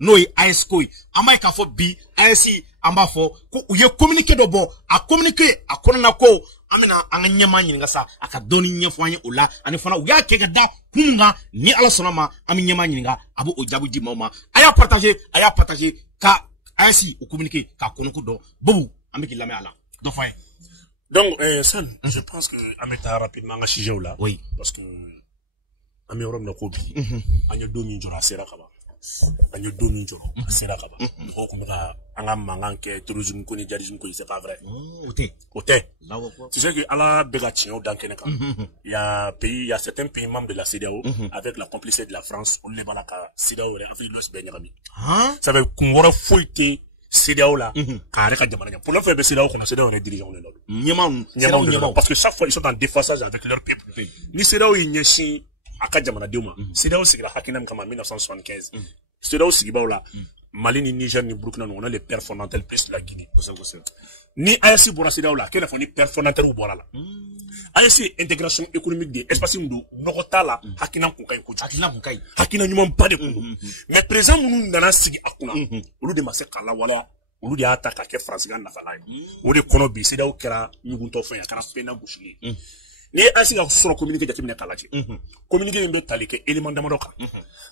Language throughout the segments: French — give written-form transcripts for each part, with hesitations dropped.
no ye AS ko ye ama ka fo bi AS amba fo ko u ye communiquer do bo a communiquer a konana ko amina anga nyama nyinga sa aka doni nyefo anye ola ani fana u ya keke da kunga ni ala sonama ami nyama nyinga abu ojabu di mama aya partager ka AS u communiquer ka konoko do bobu amiki lame ala do fa. Donc San, je pense que ameta rapidement nga sujet là. Oui, parce que ami orom na ko bi anyo domi jora sera kaba. Anyo domi jora sera kaba. Ko ko ka anga manganke tourisme ko ni jadisme ko c'est pas vrai. Oté. Tu sais que ala bega tien dans Keneka. Il y a certains pays membres de la CEDEAO avec la complicité de la France, on les balaka CEDEAO en Afrique de l'Ouest benyami. Ça veut qu'on wora foité CEDEAO là, pour leur faire CEDEAO qu'on a CEDEAO les dirigeants de parce que chaque fois ils sont en déphasage avec leur peuple. Ni CEDEAO il n'y a Akadjamana Dioma. CEDEAO c'est la Hakinam comme en 1975. CEDEAO c'est là. Mali ni Niger ni Burkina on a les pères fondateurs plus la Guinée. Ni ASC Bora CEDEAO là, quel est le père fondateur ou Bora là. ASC intégration économique des espaces mdu nogota là, Hakinam Kunkai Kuja. Hakinam nyuma pas de Kundu. Mais présent nous nana sigi akuna. Olu de masé kala wala. Olu de attaque ke France gan na fala. Olu de konobi CEDEAO kera nyugunto fa ya kana pena bushili. Ni ASC a sur communiquer jatimine kalaji. Communiquer une autre talike élément d'amadoka.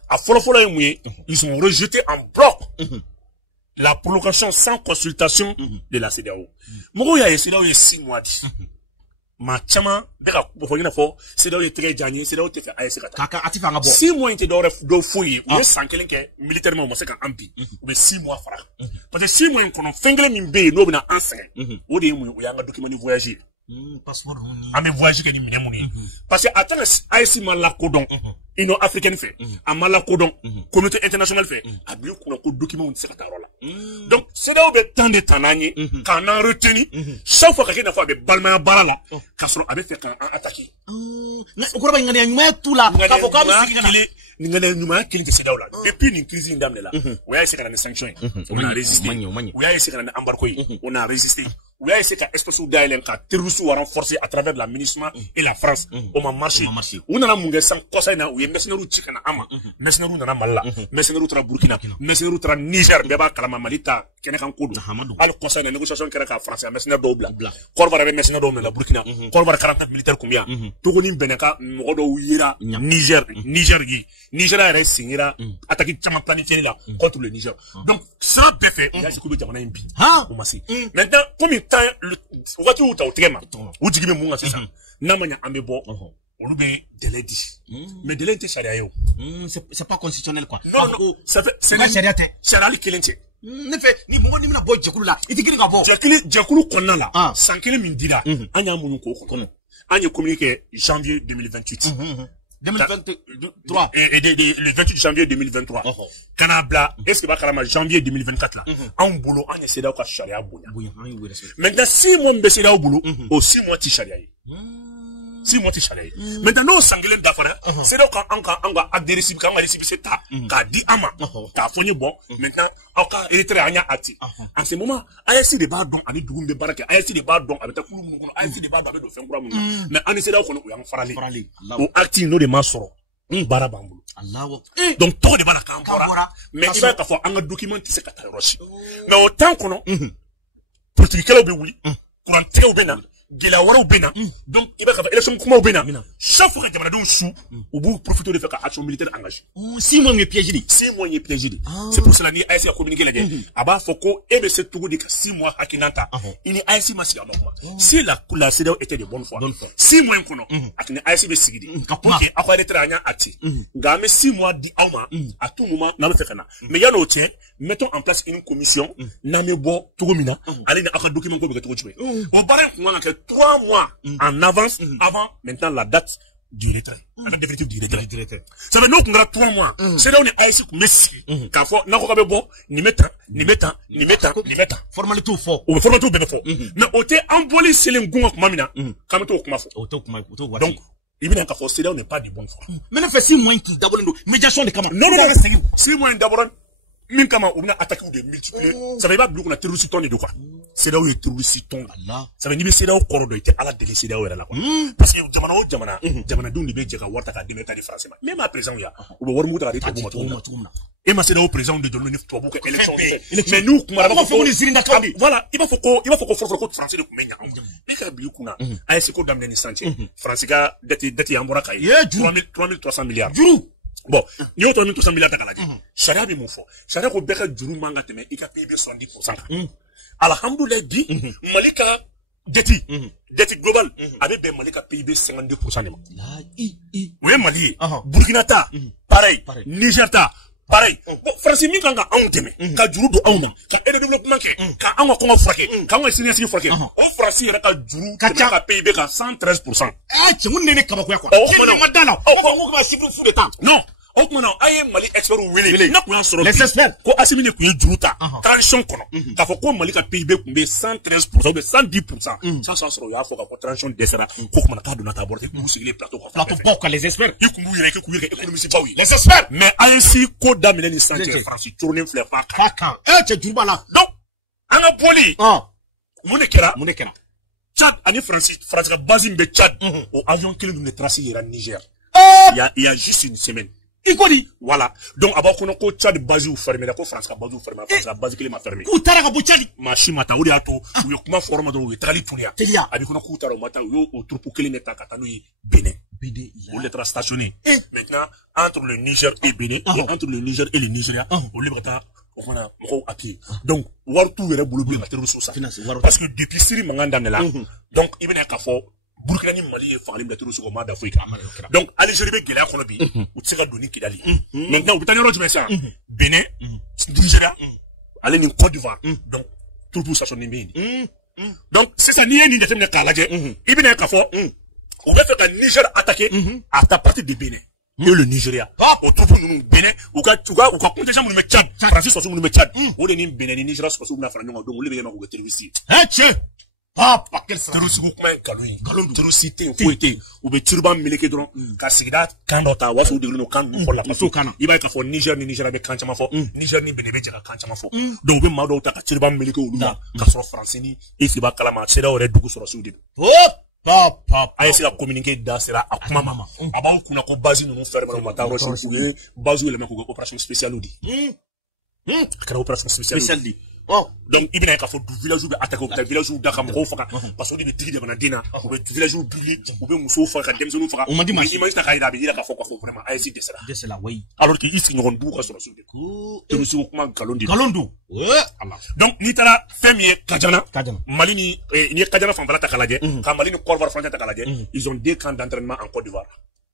A folo ils ont rejeté en bloc la prolongation sans consultation de la CEDEAO. Mogo ya CEDEAO est 6 mois dit. Ma chama beka bofogina fo CEDEAO est très jani CEDEAO te fait ASC kata. 6 mois inte do fouiller ou sankelen ke militairement mo se kan ampi. Ou 6 mois fara. Parce que 6 mois kono fengele mimbe no bina enseigne. O de mu o yanga document ni voyager. Passeport ni. Ame voyager ke ni minemuni. Parce que attends ASC malakodon. Ino africaine fait, à Malakodon, communauté internationale fait, à bien qu'on a un document on sait la là. Donc c'est là où il tant de tanani, quand on a retenu, chaque fois que quelqu'un a fait des balmains barala, quand on avait fait un attaqué. On croit qu'il y a un tout là. Il y a un qui est là. Depuis une crise d'âme là, où il y a des sanctions, on a résisté. Où il y a des embarqués, on a résisté. Où il y a des espèces d'îles qui terroristes ont renforcé à travers l'administration et la France. On a marché. On a mungé sans cosa na mercenaires chikana ama mercenaires na malla mercenaires tra Burkina mercenaires tra Niger beba kalama malita kene kan kodu al conseil de négociation kene ka français mercenaires do bla korba avec mercenaires do na Burkina korba 40 militaires combien togoni beneka modo yira Niger a signera attaquer chama planifié là contre le Niger. Donc ça peut faire il y a ce que jamana imbi maintenant combien de temps le voiture ou ta trema ou digime munga c'est ça namanya amebo on be délai dit. Mais délai dit charia yo. C'est pas constitutionnel quoi. Non, c'est pas charia te. Charia li kelente. Ne fait ni mo ni na boy jekulu la. Iti kiri ka bo. Jekulu konna la. Sankele min dira. Anya munu ko kono. Anya communiqué janvier 2028. 2023 et le 28 janvier 2023 Kanabla est-ce que va kalama janvier 2024 là en boulot en essaie d'avoir charia boya maintenant 6 mois mbeseda au boulot au 6 mois ti charia 6 mois ti charia maintenant no sangelen d'affaire c'est donc en adhérer si quand on récipient c'est ta ka di ama ta fonye bon maintenant aka Eritrea anya ati en ce moment ASC de ba don ani dugumbe baraka ASC de ba don avec ta kulu mun ASC de ba ba do fen kura mun mais en essaie d'avoir ko yang farali o acti no de masoro bara bambulu donc tout de bana kambora mais il va ka fo anga document ti se ka ta rochi mais autant kono politique kala be wuli courant teo bena gela wara bena donc il va ka élection kuma bena chaque fois que tu vas dans sous au bout profiter de faire action militaire engagée 6 mois est piégé 6 mois est piégé c'est pour cela ni ASC a communiqué la guerre aba foko et c'est tout de 6 mois akinanta il est ASC massi si la CEDEAO était de bonne foi 6 mois kono akini ASC be sigidi OK akwa lettre anya ati ngame 6 mois di auma à tout moment na le fekana mais ya no tien mettons en place une commission na me bo tugomina allez na aka document ko be to chwe o bare ko na 3 mois en avance avant maintenant la date du retrait. La définitive du retrait. Ça veut dire qu'on a 3 mois. C'est là où on est ASC Messi. Car faut, n'a pas bon, ni mettant. Formalité tout fort. Ou formalité bien fort. Mais au té embolé c'est le gonga comme mina. Comme tout comme fort. Donc, il vient qu'à forcer là on n'est pas de bonne foi. Mais on fait 6 mois qui d'abord médiation de comment. Non, 6 mois d'abord. Même quand on a attaqué ou de multiplier, ça veut pas dire qu'on a terrorisé ton et de quoi. C'est là où il terrorisé ton. Ça veut dire que c'est là où Korodo était à la délaissée là où elle est là. Parce que Jamana, Jamana, d'où il y a un warta à 2 mètres de français. Même à présent, il y a, ou le warmouta à des et ma c'est au président de donner pour beaucoup élection mais nous voilà il va faut que français de kumenya mais ka bi kuna ay c'est ko damné ni santé français ga dati ambora kay 3300 milliards bon ni auto 300 milliards takalaji sharia bi mo fo sharia ko beka juru manga teme ika PIB 110% alhamdoulilah bi malika dette global avec ben malika PIB 52% oui Mali Burkina ta pareil Niger ta pareil bon France mi kanga on teme ka juru do on ka aide développement ka on ko frake ka on signer frake o France yera ka juru ka PIB ka 113%. Tu ne ka ba ko o madala o ko ba sifu fu de temps non o kuma na aye Mali expert wele na ko soro les experts ko asimine ku juru ta transition kono ka fo ko Mali ka PIB ku be 113% ou 110%. Ça soro ya fo ka ko transition desera ko kuma na ka do na ta borte ku sigile plateau ko les experts ku mu yere ku yere économie si bawi les experts mais ainsi ko damine ni santé France tourner fleur pas kan tu juru bala donc anga boli munekera Tchad ani France ka base mbe Tchad au avion que nous tracé ira Niger il y a juste une semaine. Ikodi voilà donc aba kono ko Tchad base ou fermé ko France ka base ou fermé France ka base que ma fermé ku tara ka bo Tchad machi mata uri ato uyo kuma forma do we tali tunia abi kono ku tara mata yo au troupeau que les meta katanu Bénin on les tra stationné maintenant entre le Niger et Bénin entre le Niger et le Nigeria on le bata on a à pied donc war tout verra boulot ma terre ça parce que depuis Syrie manganda là donc ibn Kafo Burkina ni Mali falim da turusu ko ma da Afrique donc Algérie be gela kono bi ou tsika doni kidali maintenant vous tanyoro jumesa Bénin Nigeria aller ni Côte d'Ivoire donc tout ça son ni donc c'est ça ni ni de kalaje ibn Kafo on va faire que Niger attaquer à ta partie de Bénin et le Nigeria au tout nous Bénin ou ka compter ça nous Tchad France so nous Tchad ou le ni Bénin ni Nigeria so na franyo donc le be ma ko télévision papa quel ça terusi ko kuma kalon terusi te foite ou be turban meleke dron ka sigida kandota wasu de no kan ko la paso kana iba ka fo Niger ni Nigeria be kan chama fo Niger ni Benin be jaka kan chama fo donc be ma do ta ka turban meleke o luma ka so France ni e si ba kala ma seda ore dugu so sudi papa ay si la communiquer da sera a kuma mama aba kuna ko base no ferme no mata ro so base le ko opération spéciale di ka opération spéciale di donc il vient qu'à faire du village où attaquer au village où d'accord on fera parce qu'on dit de tirer de banadina ou du village où brûler ou bien muso fera dem zone fera on m'a dit mais imagine ta kaida bi la ka faut vraiment à essayer de cela oui alors que ici nous on bouka sur le de le sou comment kalondo donc ni tala femier kajana Mali ni kajana fam bala ta kalaje ka Mali ni Côte frontière ta kalaje ils ont 2 camps d'entraînement en Côte d'Ivoire.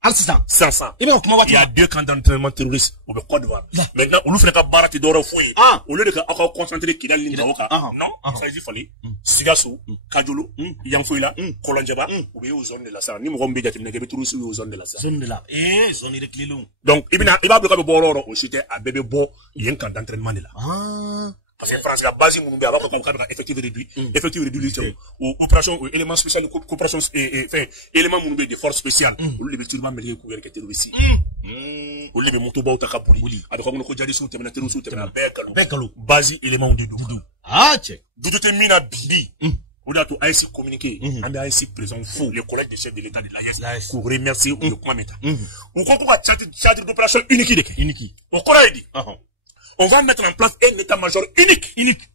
500. Il y a 2 camps d'entraînement terroristes au Côte d'Ivoire. Maintenant, on fait ka barati dora fouille. Au lieu de ka concentrer qui dans l'île d'Aoka. Non, ça dit fallait. Sigassou, Kajolo, Yanfouila, Kolonjaba, ou bien aux zones de la Sarre. Ni mo rombe jatim ne tout aux zones de la Sarre. Zone de la. Zone de Kilou. Donc, il va be bororo au cité à bébé bo, il y a un camp d'entraînement là. Parce que France la base mon ba ko effectif réduit ou opération élément spécial coopération fait élément mon de force spéciale ou le turban melé ko werke terroriste ou le moto ba utaka buli ado ko ko jadi soute na terroriste soute na bekalo base élément de doudou che doudou te mina bibi ou dato ainsi communiquer and ainsi présent fou les collègues de chef de l'état de l'AES pour remercier ou le commettre ou ko cadre d'opération unique on connaît dit on va mettre en place un état-major unique.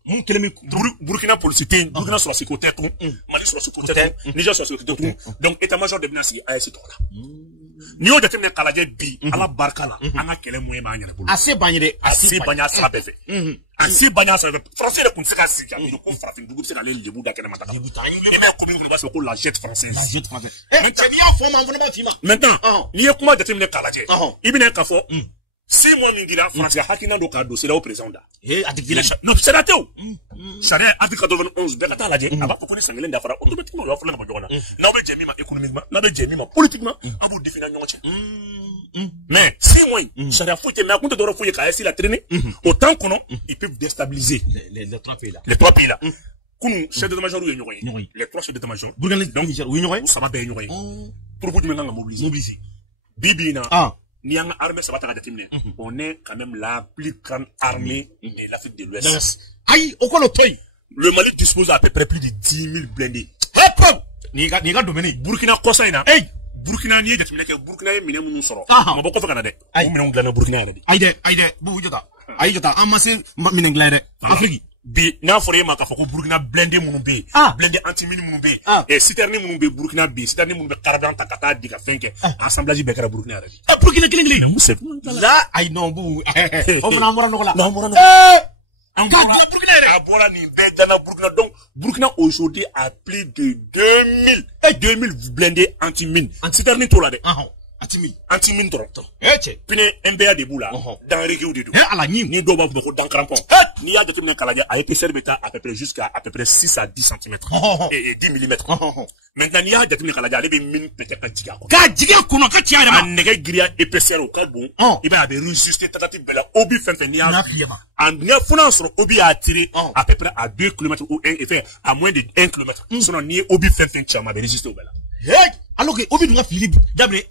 Burkina pour le citer, Burkina sur la sécurité, Mali sur la sécurité, Niger sur la sécurité. Donc, état-major de Binasi, AES là. Nous, de tenir Kaladje bi, à la barkala, à la kele moué bagné. Assez bagné, ça fait. Assez bagné, ça fait. Français, le conseil à Sika, le conseil frappé, vous savez, aller le bout d'Akena Mataka. Et même, combien vous passez pour la jette française. Maintenant, n'y a comment de tenir Kaladje. Il vient qu'à fort. Si moi m'indira France hakina do kado c'est là au président da non c'est raté charia article 91 de kata laje aba ko connaître ngelen da fara automatiquement wa fala ma jona na be jemi ma économiquement na be jemi ma politiquement abu définir ñoche mais si moi charia faut que mais compte de refouiller ka si la traîner autant qu'on ils peuvent déstabiliser les 3 pays là kunu chef de major ou ñoy les 3 chefs de major donc oui ñoy ça va be ñoy pour vous nga mobiliser bibina ni en armée ça va on est quand même la plus grande armée de l'Afrique de l'Ouest. Aïe, au toy. Le Mali dispose à peu près plus de 10 000 blindés. Niga domaine. Burkina Kosaina. Burkina ni de Burkina mine mun soro. Ma boko fa kana de. Burkina Aïe, bou jota. ayi jota an ma se minɛn dilan ye dɛ Afrique bi n'a fɔra e ma k'a fɔ ko Burkina blindé minnu bɛ yen blindé anti-mine minnu bɛ yen citerne minnu bɛ Burkina bi citerne minnu bɛ carburant ta ka taa di ka fɛn kɛ assemblage bɛɛ kɛra Burkina yɛrɛ de Burkina kelen la ayi non bu o fana an bɔra nɔgɔ la non an bɔra nɔgɔ Burkina yɛrɛ a bɔra nin bɛɛ gana Burkina donc Burkina aujourd'hui a plus de 2000 blindés anti-mine citerne t'o la dɛ anti-mine dɔrɔn pine MBA de b'u la danregiw de don ni dɔw b'a fɔ ko dan crampon n'i y'a jateminɛ k'a lajɛ a épaisseur bɛ taa à peu près jusqu'à à peu près 6 à 10 cm et 10 mm maintenant n'i y'a jateminɛ k'a lajɛ ale bɛ mine peut-être ka jigin a kɔnɔ k'a jigin a kɔnɔ ka ci a yɛrɛ ma a nɛgɛ giriya épaisseur o ka bon i b'a ye a bɛ résister tatati bɛɛ la obi fɛn fɛn n'i y'a fo n'a sɔrɔ obi y'a tiré à peu près à 2 km ou à moins de 1 km sinon n'i ye obi fɛn fɛn ci a ma a bɛ résister o bɛɛ la alors que obi dun ka fili daminɛ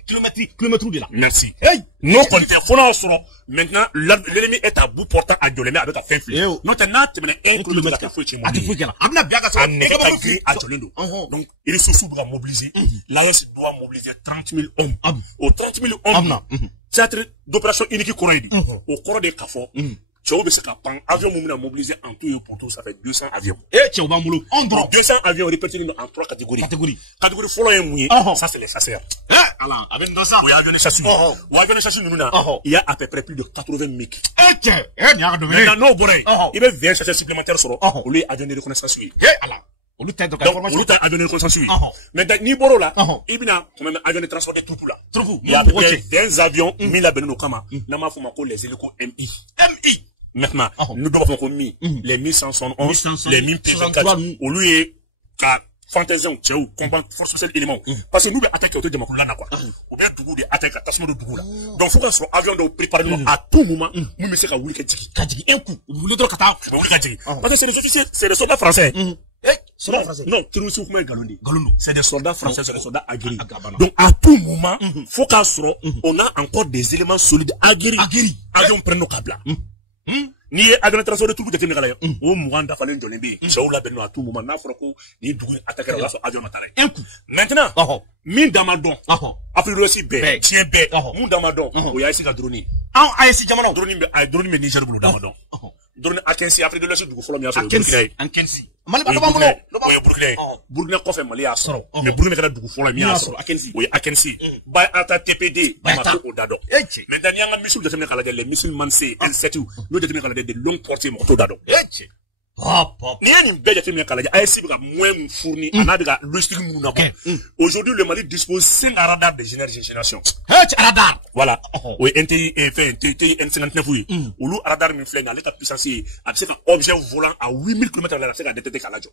kilomètre de la merci n'o kɔni tɛ fo n'a sɔrɔ maintenant l'ennemi est à bout portant a jɔlen bɛ a bɛ ka fɛn fili n'o tɛ n'a tɛmɛna 1 km a tɛ foyi ci mɔbili a tɛ foyi kɛ la a bɛna bin a kan a nɛgɛ ka girin a jɔlen don donc ressources bɛ ka mobiliser l'AES doit mobiliser 30 000 hommes o 30 000 hommes théâtre d'opération unique kɔrɔ ye di o kɔrɔ de k'a fɔ cɛw bɛ se ka pan avion mun bɛna mobiliser en tout et pour tout ça fait 200 avions cɛw b'an bolo anw dɔrɔn 200 avions répartis en 3 catégories catégorie fɔlɔ ye mun ye ça c'est les chasseurs ala a bɛ nin dɔ sa o ye avion de chasse ye o avion de chasse ninnu na il y a à peu près plus de 80 MiG cɛ nin y'a ka domaine ye maintenant n'o bɔra yen i bɛ 20 chasseurs supplémentaires sɔrɔ olu ye avion de reconnaissance ye ala olu ta dɔ ka formation olu ta avion de reconnaissance ye maintenant n'i bɔr'o la i bɛna quand même avion de transport de troupes la il y a à peu près 20 avions min labɛnnen don kama n'an b'a fɔ o ma ko les hélicos MI maintenant nous devons faire les 1111 les 1064 au lieu ka fantaisien cɛw combat force spéciale élément parce que nous bɛ attaquer auto jamakulu la quoi o bɛ dugu de attaquer tasuma do dugu la donc faut ka sɔrɔ avion dɔw préparer à tout moment mun bɛ se ka wuli ka jigin un coup u wuli dɔrɔn ka taa wuli ka jigin parce que c'est des officiers c'est des soldats français soldats français non terroristes kuma ye nkalon de c'est des soldats français c'est des soldats aguerris donc à tout moment faut ka sɔrɔ on a encore des éléments solides aguerris avion prennent ka bila n'i ye avion de transport de troupe jateminɛ ka lajɛ o 20 dafalen jɔlen bɛ yen cɛw labɛnnen don à tout moment n'a fɔra ko ni dugu attaqué la o y'a sɔrɔ avion ma taa n'a ye maintenant min da ma dɔn Afrique de l'Ouest bɛɛ tiɲɛ bɛɛ mun da ma dɔn o y'a ka drone ye anw AES jamanaw drone bɛ Niger bolo da ma dɔn drone Akensi Afrique de l'Ouest dugu fɔlɔ min y'a sɔrɔ Burkina ye Akensi Mali b'a dɔn bolo o ye Burkina ye Burkina kɔfɛ Mali y'a sɔrɔ mais Burkina kɛra dugu fɔlɔ min y'a sɔrɔ o ye Akensi Bayelsa TPD ma ko o da dɔn maintenant n'i y'an ka missile jateminɛ ka lajɛ les missiles Manse L7 n'o jateminɛ ka lajɛ de longue portée mɔgɔ t'o da dɔn n'i ye nin bɛɛ jateminɛ ka lajɛ AES bɛ ka moyen mun fournir a n'a bɛ ka logistique minnu na quoi aujourd'hui le Mali dispose 5 radars de génération radar voilà o ye NTI TI N59 ye olu radar min filɛ nin ale ka puissance ye a bɛ se ka objet volant à 8000 km à l'heure a bɛ se ka détecter k'a lajɔ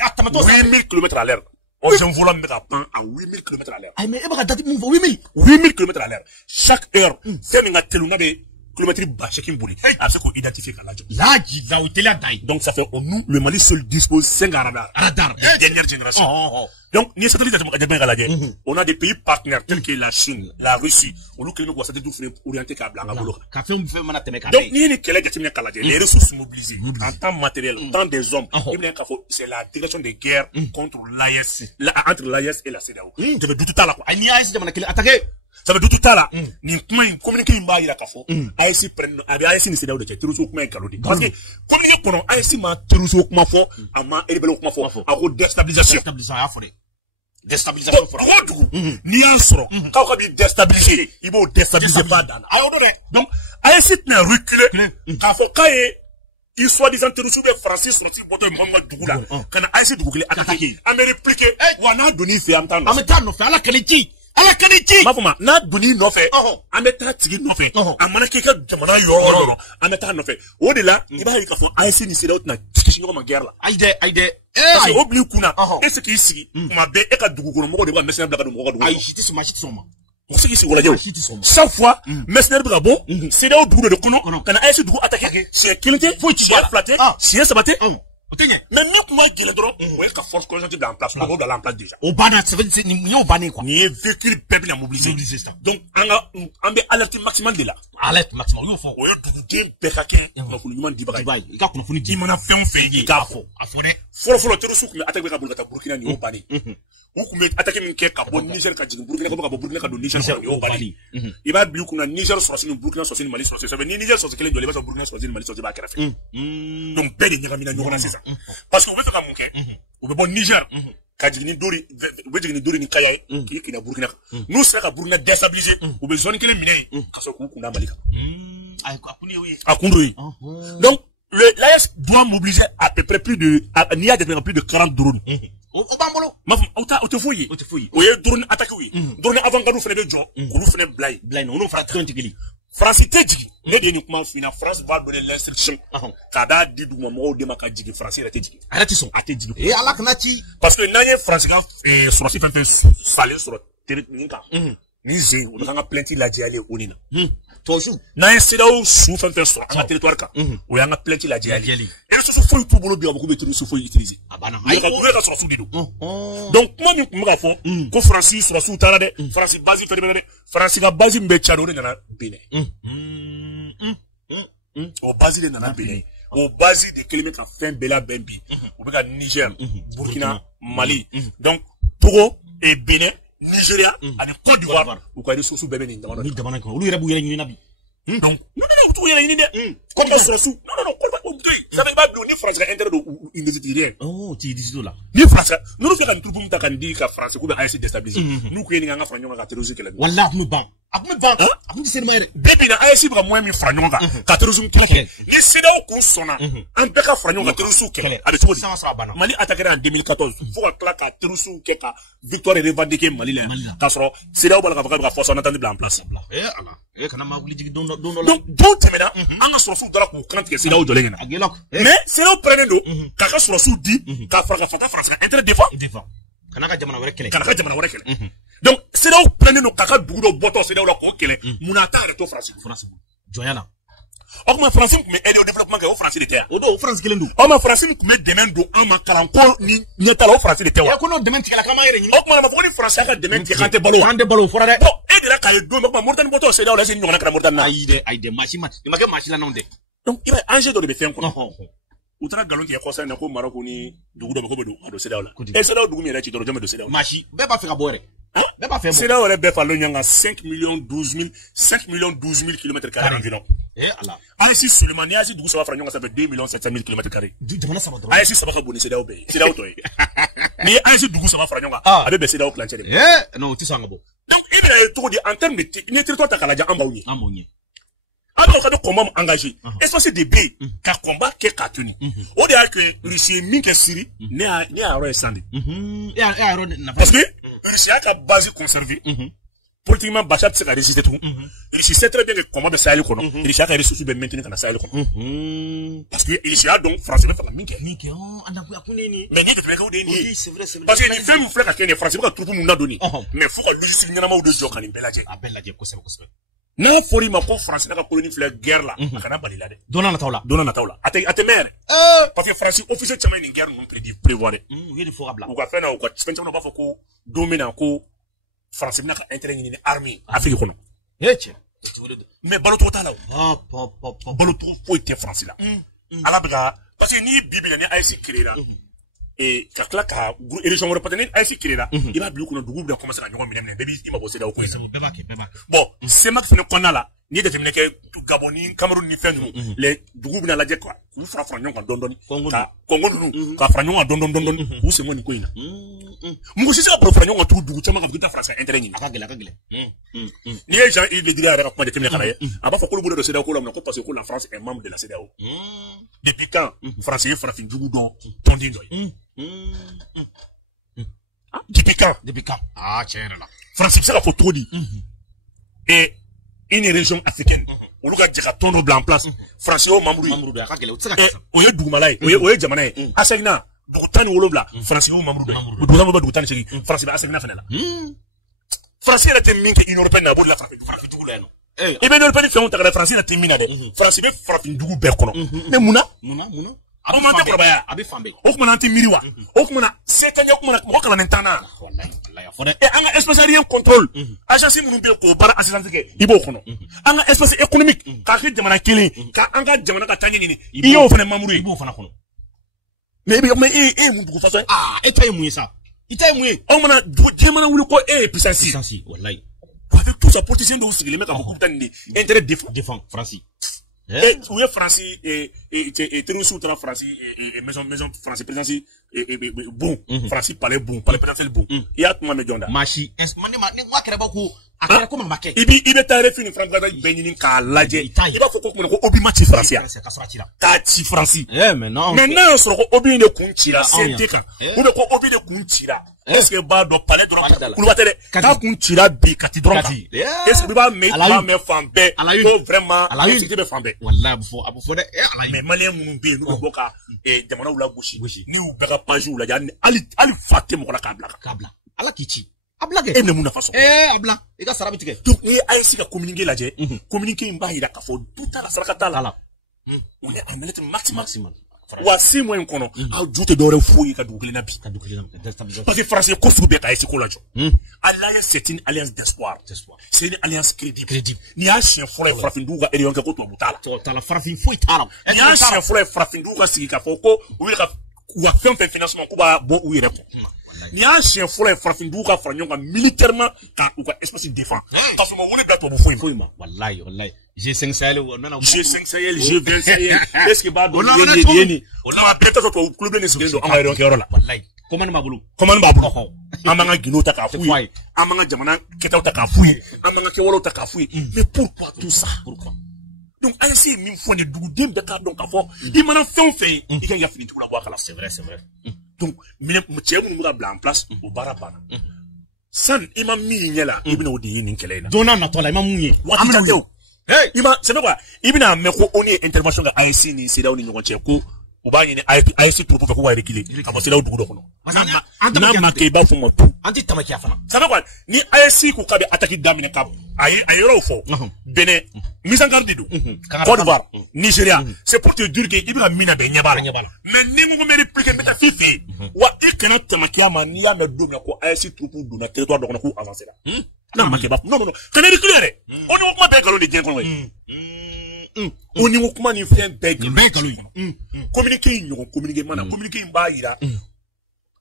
a tɛmɛtɔ 8000 km à l'heure objet volant bɛ ka pan à 8000 km à l'heure mais e bɛ ka date mun fɔ 8000 km à l'heure chaque heure fɛn min ka teli n'a bɛ kilomètre ba chacun boli a bɛ se k'o identifier k'a lajɔ la o teliya dan ye donc ça fait nous le Mali seul dispose 5 radars de dernière génération donc ni satellite jateminɛ ka lajɛ on a des pays partenaires tels que la Chine la Russie olu kelen bɛ k'u ka satellite fana orienté k'a bila an ka bolo kan ka fɛn mana tɛmɛ k'a donc n'i ye nin kɛlɛ jateminɛ ka lajɛ les ressources mobilisées en temps matériel temps des hommes i bɛna k'a fɔ c'est la direction de guerre contre l'AES entre l'AES et la CEDEAO ça veut dutu t'a la quoi ni AES jamana kelen attaqué ça veut dutu t'a la nin kuma in communiqué in b'a yira k'a fɔ AES prenne a bɛ AES ni CEDEAO de cɛ terrorisme kuma ye nkalon de parce que communiqué kɔnɔ AES ma terrorisme kuma fɔ a ma rebelle kuma fɔ a ko déstabilisation a y'a fɔ dɛ déstabilisation fɔra o dugu n'i y'a sɔrɔ k'aw ka b'i déstabiliser i b'o déstabiliser ba dan na a y'o dɔn dɛ donc AES tɛna reculer k'a fɔ k'a ye i soi-disant terroriste bɛ faransi sɔrɔsi bɔtɔ ye mɔgɔ min ka dugu la ka na AES dugu kelen attaquer an bɛ répliquer wa n'a donn'i fɛ an bɛ taa nɔfɛ ala ka ni ci ala ka ni ci m'a fɔ ma n'a donn'i nɔfɛ an bɛ taa tigi nɔfɛ a mana k'i ka jamana yɔrɔ o yɔrɔ an bɛ taa nɔfɛ o de la i b'a ye k'a fɔ AES ni CEDEAO tɛna kisi ɲɔgɔn ma guerre la ayi dɛ parce que o bil'i kunna e se k'i sigi tuma bɛɛ e ka dugukɔnɔ mɔgɔw de bɛ ka mercenaire bila ka don mɔgɔ ka dugu kɔnɔ ayi si tɛ sɔn ma mɔgɔ se k'i sigi o lajɛ chaque fois mercenaire bɛ ka bɔ CEDEAO dugu de kɔnɔ ka na AES dugu attaquer siɲɛ kelen tɛ siɲɛ fila tɛ siɲɛ saba tɛ o tɛ ɲɛ mais min kuma gɛlɛn dɔrɔn o ye ka force conjointe bila en place mɔgɔw bila en place déjà o banna nin y'o bannen quoi nin ye véhicule bɛɛ bɛna mobiliser donc an bɛ alerte maximale de la alerte maximale o y'o fɔ o ye duguden bɛɛ ka kɛ kunnafoni ɲuman dibaga ye i ka kunnafoni di i mana fɛn o fɛn ye i k'a fɔ a fɔ dɛ fɔlɔ terroriste kun bɛ attaque ka boli ka taa Burkina ni y'o banni u kun bɛ attaque min kɛ ka bɔ Niger ka jigin Burkina ka bɔ Burkina ka don Niger ni y'o banni i b'a bi kunna Niger sɔrɔsi ni Burkina sɔrɔsi ni Mali sɔrɔsi sɛbɛn ni Niger sɔrɔsi kelen jɔ i b'a sɔrɔ Burkina sɔrɔsi ni Mali sɔrɔsi b'a kɛrɛfɛ donc bɛɛ de ɲagamina ɲɔgɔn na sisan parce que u bɛ fɛ ka mun kɛ u bɛ bɔ Niger ka jigin ni Dori u bɛ jigin ni Dori ni Kaya ye k'i kina Burkina n'u sera ka Burkina déstabiliser u bɛ zone kelen minɛ yen ka sɔrɔ k'u kunda Mali kan a kun d'o ye donc l'AES doit mobiliser à peu près plus de 40 drones. O b'an bolo. O tɛ foyi ye. O ye drone attaque ye. Drone avant-garde fana bɛ jɔ. K'olu fana bila yen. Olu fara tɔn tigili. France tɛ jigin. Ne de ye nin kuma f'i ɲɛna. France va donner l'instruction. K'a d'a di dugumamɔgɔw de ma ka jigin. France yɛrɛ tɛ jigin. A yɛrɛ tɛ sɔn. A tɛ jigin. Ala kana ci. Parce que n'an ye France ka sɔrɔsi fɛn fɛn salen sɔrɔ nin kan. Ni zen o bɛ k'an ka plainte lajɛ ale o nin na. Tɔsu. N'an ye CEDEAO su fɛn fɛn sɔrɔ an ka territoire kan. O y'an ka plainte lajɛ ale. Réseaux foyi t'u bolo bi a fɔ k'u bɛ terroriste foyi utiliser. A banna. U ye ka sɔrɔsiw de don. Donc kuma min tun bɛ ka fɔ ko France sɔrɔsiw taara dɛ. France base fɛnɛ bɛ dɛ. France ka base min bɛ Tchad o de nana Benin. O base de nana Benin. O base de kelen bɛ ka fɛn bɛɛ labɛn bi. U bɛ ka Niger, Burkina, Mali. Donc Togo et Benin, Nigeria ani Côte d'Ivoire u ka ressources bɛɛ bɛ nin jamana. Ni jamana kan olu yɛrɛ b'u yɛrɛ ɲini na bi. Donc non u t'u yɛrɛ ɲini dɛ. Comme ka sɔrɔsiw non ça veut pas dire ni France ka intérêt do ils ne disent rien. Oh tu dis là. Ni France nous fait ka troupe mu ta kan di ka France ko bɛ AES déstabiliser. Nous ko yen nga fara ɲɔgɔn kan ka terrorisme kɛlɛ. Wallahi mu ban. A kun ban. A kun se ma yɛrɛ. Depuis na AES bɛ ka moyen min fara ɲɔgɔn kan ka terrorisme kɛlɛ. Ni CEDEAO kun sɔnna an bɛɛ ka fara ɲɔgɔn kan terrorisme kɛlɛ. A bɛ cogo di? Mali attaquera en 2014 fo ka tila ka terrorisme kɛ ka victoire revendiquer Mali la. K'a sɔrɔ CEDEAO b'a la k'a fɔ k'a bɛ ka force en attente bila en place. Kana ma wuli jigin don la. Donc don tɛmɛna an ka sɔrɔsiw dara k'u kan tigɛ CEDEAO jɔlen ɲɛna. Mais CEDEAO prenait don k'a ka sɔrɔsiw di k'a fara ka fata France ka intérêt défend. Kana ka jamana wɛrɛ kɛlɛ. Kana ka jamana wɛrɛ kɛlɛ. Donc CEDEAO prenait don k'a ka dugu dɔ bɔtɔ CEDEAO la k'o kɛlɛ mun t'a yɛrɛ to France jɔnya la. O kuma France tun bɛ aide au développement kɛ o France de tɛ yan. O don o France kelen don. O kuma France tun bɛ dɛmɛ don an ma kalanko ni ɲɛta la o France de tɛ wa. Ko n'o dɛmɛ tigɛla k'an m'a yɛrɛ ɲini. O kuma ma fɔ ko ni France y'a ka dɛmɛ tigɛ k'an tɛ balo. An tɛ balo o fɔra dɛ. Bon e de la k'a ye don o kuma Mauritanie bɔtɔ CEDEAO la ese ɲɔgɔnna kana Mauritanie na. Ayi dɛ maa ma nin ma kɛ maa si la n'anw tɛ. Donc i b'a ye enjeu dɔ de bɛ fɛn kɔnɔ. U taara nkalon tigɛ kɔsa in na ko Maroc ni dugu dɔ bɛ ko bɛ don a don CEDEAO la. Et CEDEAO dugu min yɛrɛ ci dɔrɔn jɔn bɛ don CEDEAO. Maa si bɛɛ b'a fɛ ka bɔ yɛrɛ. Bɛɛ b'a fɛ bɔ. CEDEAO yɛrɛ bɛɛ faralen ɲɔgɔn kan 5 millions 12 000 kilomètres carrés environ. Ala. AES seulement ni AES dugu saba fara ɲɔgɔn kan ça fait 2 700 000 kilomètres carrés. Jamana saba dɔrɔn. AES saba ka bon ni CEDEAO bɛɛ ye. CEDEAO tɔ ye. Ni AES dugu saba fara ɲɔgɔn kan a bɛ bɛn CEDEAO kilancɛ de ma. Non o tɛ sɔn ka bɔ. Donc i bɛ cogo di en termes de ni territoire ta k'a lajɛ an b'aw ɲɛ. An b'aw ɲɛ. Alors ka combat engagé espace de B ka combat kɛ ka tuni o de y'a kɛ Russie ye min kɛ Syrie ne y'a yɔrɔ ye san de parce que Russie y'a ka base conservé politiquement Bachar tɛ se ka résister tugun Russie sait très bien que combat bɛ Sahel kɔnɔ Russie y'a ka ressources bɛ maintenir ka na Sahel kɔnɔ parce que Russie y'a dɔn France bɛ fɛ ka min kɛ mais ni jateminɛkɛw de ye nin ye parce que nin fɛn min filɛ ka kɛ nin ye France bɛ ka troupe mun ladonni mais fo ka logistique ɲɛnamaw de jɔ ka nin bɛɛ lajɛ a bɛɛ lajɛ kosɛbɛ kosɛbɛ. N'a fɔra i ma ko France n'a ka colonie filɛ guerre la a kana bali la dɛ. Donna nataw la a tɛ mɛn yɛrɛ parce que France officier caman ye nin guerre ninnu prévoir dɛ. U ye nin fɔ ka bila. U ka fɛn na u ka fɛn caman b'a fɔ ko don min na ko France bɛna ka intérêt ɲini ni armée Afrique kɔnɔ. Cɛ. mais balocogo t'a la o. balocogo foyi tɛ France la. Ala bɛ ka parce que n'i bi bi na ni AES créera ka tila ka élection wɛrɛ peut-être ni AES créera i b'a bila u kunna dugu bɛna commencer ka ɲɔgɔn minɛ bɛɛ b'i mabɔ CEDEAO ko in na. Bɛɛ b'a kɛ. Bon CEMAC fɛnɛ kɔnɔna la n'i ye jateminɛ kɛ Gabon ni Cameroun ni fɛn ninnu les dugu bɛna lajɛ quoi k'u fara ɲɔgɔn kan dɔɔni ka Congo ninnu ka fara ɲɔgɔn kan dɔɔni k'u sen bɔ nin ko in na. Mɔgɔ si tɛ se ka fara ɲɔgɔn kan tugu dugu caman kan k'u ta France ka intérêt ɲini. A ka gɛlɛn. N'i ye Jean-Yves Le Drian yɛrɛ ka kuma jateminɛ ka lajɛ a b'a fɔ k'olu bolo don CEDEAO ko la ko parce que ko la France est membre de la CEDEAO. Depuis quand France ye farafinjugu dɔn tɔnden dɔ ye. Depuis quand? Tiɲɛ yɛrɛ la. France bɛ se ka fɔ cogo di? Et une région africaine olu ka jɛ ka tɔn dɔ bila en place France y'o membre ye. A ka gɛlɛn o tɛ se ka kɛ. O ye dugumala ye o ye jamana ye Asegna dugu 17 France y'o membre ye dugu 18 France bɛ Asegna fana la. France yɛrɛ tɛ min kɛ Union européenne na a b'o de la farafinjugu la yan nɔ. I bɛ Union européenne fɛnw ta ka da France yɛrɛ tɛ min na dɛ France bɛ farafinjugu bɛɛ kɔnɔ mais munna? O man tɛ kɔrɔbaya a bɛ fan bɛɛ. O kuma an tɛ miiri wa o kuma na seetan o kuma na mɔgɔ kalannen t'an na. An ka espace aérien contrôle agence minnu bɛ yen k'o baara assistance kɛ i b'o kɔnɔ an ka espace économique k'a kɛ jamana kelen ka an ka jamana ka taa ɲɛ ɲini i y'o fana membre ye i b'o fana kɔnɔ mais mon beaucoup façon ah et taille mouillé ça il taille mouillé on m'a dit mana wuli ko puissance wallahi avec tout ça politicien de aussi les mecs a beaucoup d'intérêt défend Francis et où est Francis et terroriste ou Francis et maison Francis présidentielle et bon Francis parlait présidentiel bon il y a tout me jonda machi est moi kere beaucoup akere ko mbake il est taré fini Francis benini ka laje il va faut ko obi match Francis ka ti Francis mais non maintenant sur ko obi ne kunchira c'est kan ou be ko obi ne kunchira est-ce que ba do palais droit ou ba tele ka kunchira bi kati droit est-ce que ba me fambe ko vraiment c'est be fambe wallahi abu fo de mais malien mun be no boka e jamana wula goshi ni u bega page wula jani ali fatte mo la kabla ala kichi abla ke ne mun façon abla e ka sarabi tike donc ni ayisi ka communiquer la je communiquer mba hira ka fo duta la sarakata la on est en minute maximum wa 6 mois kono a jute dore fouyi ka dugule na bi parce que français ko sube ka ayisi ko la jo alliance c'est une alliance d'espoir c'est une alliance crédible ni a chien fora frafin duga erion ka ko to butala tala frafin foi tala ni a chien fora frafin duga sigi ka fo ko wi ka wa fem financement ko ba bo wi rep ni a chien fora frafin duga fra nyonga militairement ka ou ka espace défense parce que mo woni da to bo foi ma wallahi G5 Sahel G5 Sahel G20 Sahel est-ce que ba do yeni on a peut-être to club ne sugendo en aéron kero la wallahi comment mabulu amanga gino ta ka fuyi amanga jamana keta ta ka fuyi amanga ke wolo ta ka fuyi mais pourquoi tout ça donc ainsi min fo ne dugu dem de ka donc afo il mana fait il kan ya fini tout la boire là c'est vrai donc mine mutchemu mu bla en place au barabana san ima mi nyela ibina odi yin kele na dona na tola ima munye amina teo hey ima c'est quoi ibina me ko oni intervention ga IC ni c'est là oni ngonche ko ubanye ni IC pour ko wa rekile amo c'est là dugu do kono na ma ke ba fo mo anti tamaki afana c'est quoi ni IC ko kabe attaque damine kap ayero fo Benin mise en garde Côte d'Ivoire Nigeria c'est pour te dire que ibina mina be nyabala mais ni ngo me répliquer meta fifi wa ikena tamaki ama ni ya me domina ko IC troupe do na territoire do kono ko avancer là na ma ke ba non kana reculer on ni ko ma be galo de dien kono on ni ko ma ni fait be galo communiquer ni communiquer mana communiquer mba ira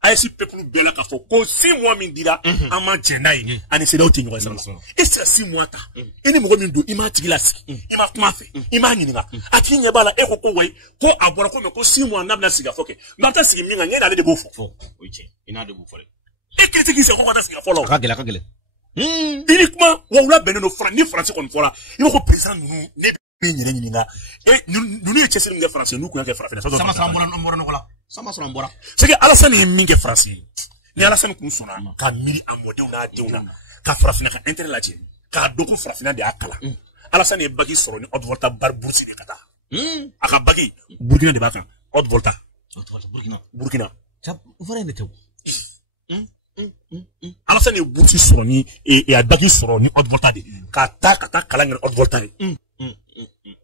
ayesi peuple bela ka fo ko 6 mois min dira ama jenai ani se daw tinyo sala et c'est 6 mois ta eni mo min do ima tigilasi ima kuma fe ima nyinga atinye bala e ko we ko abora ko me ko 6 mois nabna siga foke mbata sigi minga nyeda de bofo oje ina de bofo e critique se ko ko ta siga folo kagele uniquement wala beneno ni français kon fora imo ko président nous ne nyinga e nous ni chese nga français nous ko nga français sama sura mbora c'est que Alassane minge français ni Alassane kun sona ka miri amodeu na deuna ka frafina ka intérêt la tie ka doku frafina de akala Alassane bagi soro ni Haute-Volta bar boursi de kata aka bagi Burkina de baka Haute-Volta Burkina ça vrai ne tew Alassane boursi soro ni et a bagi soro ni Haute-Volta de kata kala ngel Haute-Volta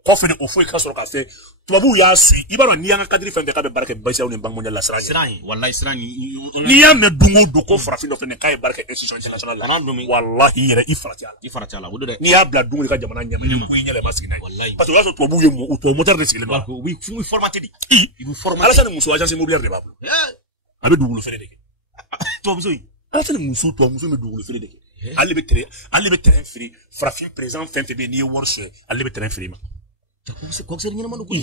ko fene o foi ka soro ka fe tubabu ya su ibara ni yanga kadri fende ka be barke baysa on bank mondial la srani wallahi srani ni ya me dungo do ko frafin do fene kay barke institution international la wallahi yere ifrati ala wudo de ni ya bla dungo ka jamana nyama ni ko nyele masina parce que waso tubabu ye mo to moteur de sigile ko wi fu formaté di il formaté ala sana muso agence immobilière de bablo abe dungo fene de to muso ala sana muso me dungo fene de alle be terrain free frafin présent fin febe ni worse alle be terrain free ma ko se nyina manu ko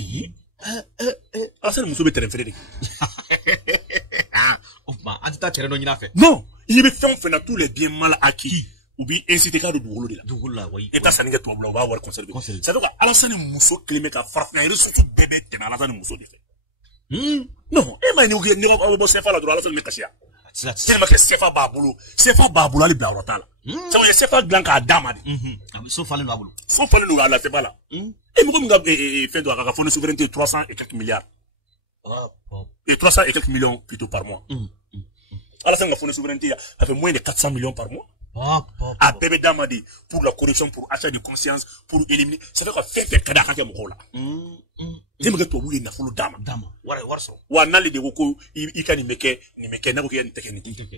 Alassane muso be terrain free de ma anta terrain no nyina fe non il be fait na tous les biens mal acquis ou bien inciter ka do dugolo de la dugula oui eta saninga to bla ba war conserver ça donc Alassane muso clémé ka frafin ressources bébé tena Alassane muso de fait non e ma ni o bo sefa la droit Alassane me kashia c'est ma que sefa babulu ali bla rotala ça on sefa blanca dama de so falen babulu ala sefa la et nous avons fait de la souveraineté 300 et quelques milliards. Et 300 et quelques millions plutôt par mois. À la fin, la souveraineté a fait moins de 400 millions par mois. À bébé Damadi, pour la corruption, pour achat de conscience, pour éliminer. Ça fait qu'on fait kada kake mokola. J'aime que toi, oui, n'a pas dama. Dama. Warso. Ou anali de woko, il can meke, na woko yani technique.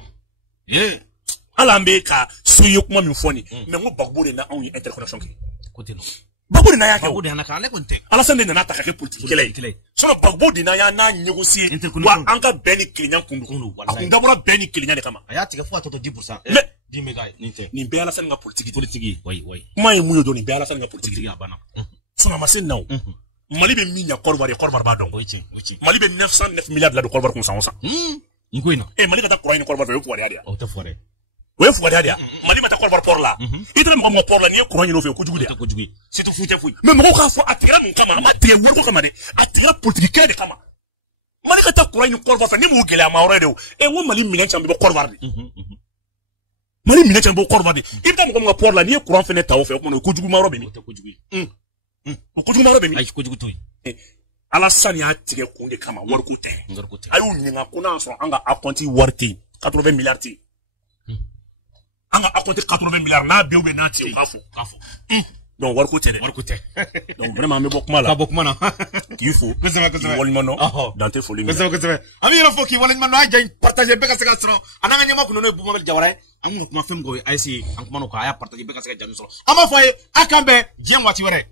Alambe ka, soyok moi m'infoni. Mais moi, bagbo na on interconnexion. Côté non. Bagbo de na ya Bagbo de na ka ale ko nte. Alassane de nana ta ka kɛ politique kɛlɛ ye. Sinon Bagbo de na ya n'a négocier wa an ka bɛn ni kelenya kundu. A kun dabɔra bɛn ni kelenya de kama. A y'a tigɛ fo ka tɔ 10%. Mais 10 mégas nin tɛ. Nin bɛɛ Alassane ka politique politique oui. Kuma ye mun ye don nin bɛɛ Alassane ka politique a banna. Sinon a ma se nin na o. Mali bɛ min ɲa Côte d'Ivoire b'a dɔn. Mali bɛ 909 milliards de Côte d'Ivoire kun san o san. Ni ko in na. Mali ka taa courant ɲini Côte d'Ivoire o ye fugariya de ye. O tɛ fugariya. O ye fugariya de ye. Mali ma taa Côte d'Ivoire port la. I tɛ mɔgɔ port la n'i ye courant ɲini o fɛ o kojugu de ye. Kojugu. Surtout fu tɛ foyi. Mais mɔgɔw k'a fɔ a tigɛra mun kama? A ma tigɛ wariko kama dɛ. A tigɛra politique kɛlɛ de kama. Mali ka taa courant ɲini Côte d'Ivoire fɛ ni m'u gɛlɛya ma yɔrɔ ye de o. N ko Mali minɛn caman bɛ bɔ Côte d'Ivoire de. Mali minɛn caman bɛ bɔ Côte d'Ivoire de. I bɛ taa mɔgɔ min ka port la n'i ye courant fɛnɛ ta o fɛ o kuma o kojugu ma yɔrɔ bɛ min. O tɛ kojugu ye. O kojugu ma yɔrɔ bɛ min. Ayi kojugu to ye. Alassane y'a tigɛ kun de kama wariko tɛ. A y'u ɲininka ko n'a y'a sɔrɔ an ka acompte wari tɛ yen 80 milliards tɛ yen. An ka acompte 80 milliards n'a bɛ ou bien n'a tɛ yen u k'a fɔ. Donc wariko tɛ dɛ. Wariko tɛ. Donc vraiment an bɛ bɔ kuma la. Ka bɔ kuma na. K'i fo. Kosɛbɛ. K'i waleɲuman dɔn. Dan tɛ foli min. Kosɛbɛ. An bɛ yɔrɔ fɔ k'i waleɲuman dɔn a jaa in partager bɛɛ ka se ka sɔrɔ a n'an ka ɲɛmaa kun n'o ye Bubakari Jawara ye. An kun kuma fɛn min kan o ye AEC an kuma n'o kan a y'a partager bɛɛ ka se ka jaabi sɔrɔ. An b'a fɔ a ye a k'an bɛn diɲɛ waati wɛrɛ.